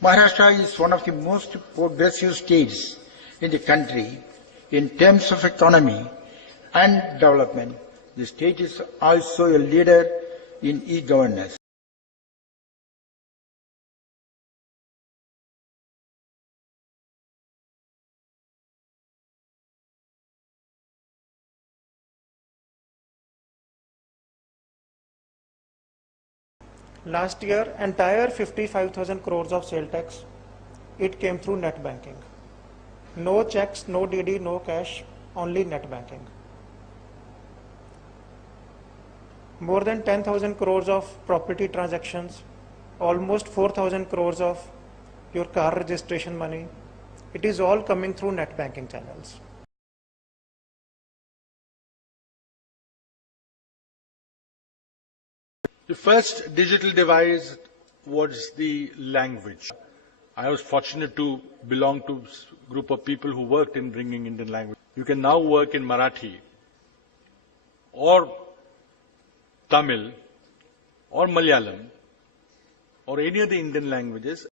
Maharashtra is one of the most progressive states in the country in terms of economy and development. The state is also a leader in e-governance. Last year, entire 55,000 crores of sale tax, it came through net banking. No checks, no DD, no cash, only net banking. More than 10,000 crores of property transactions, almost 4,000 crores of your car registration money. It is all coming through net banking channels. The first digital device was the language. I was fortunate to belong to a group of people who worked in bringing Indian language. You can now work in Marathi or Tamil or Malayalam or any of the Indian languages.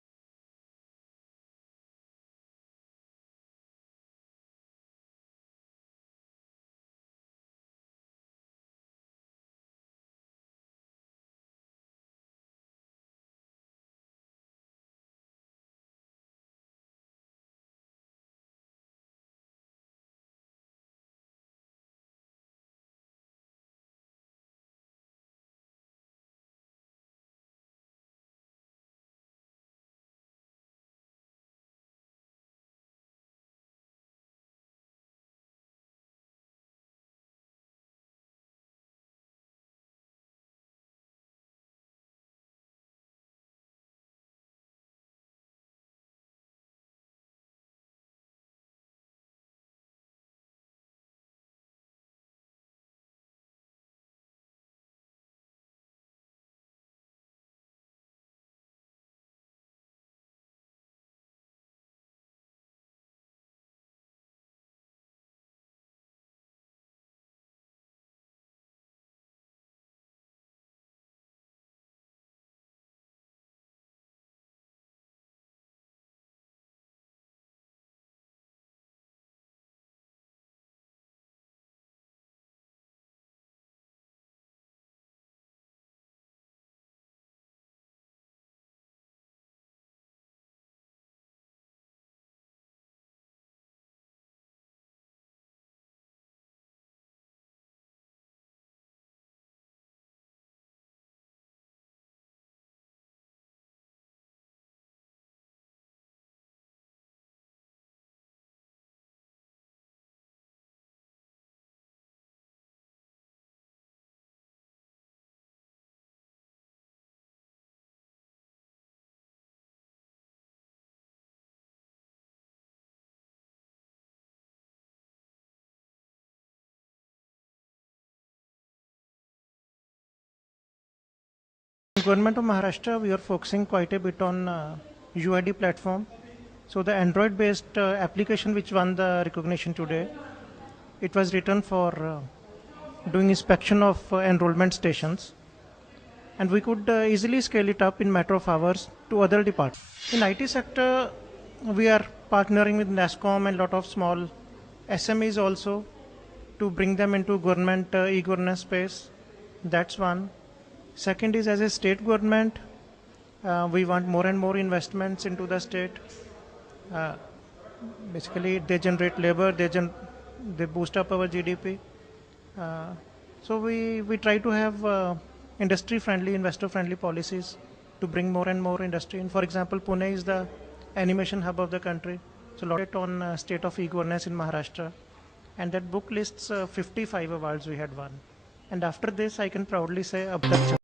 Government of Maharashtra, we are focusing quite a bit on UID platform. So the Android-based application which won the recognition today, it was written for doing inspection of enrollment stations, and we could easily scale it up in matter of hours to other departments. In IT sector, we are partnering with NASSCOM and lot of small SMEs also to bring them into government e-governance space. That's one. Second is, as a state government, we want more and more investments into the state. Basically, they generate labor, they boost up our GDP. So we try to have industry-friendly, investor-friendly policies to bring more and more industry in. For example, Pune is the animation hub of the country. So lot on state of e-governance in Maharashtra. And that book lists 55 awards we had won. And after this, I can proudly say Ab Tak Chal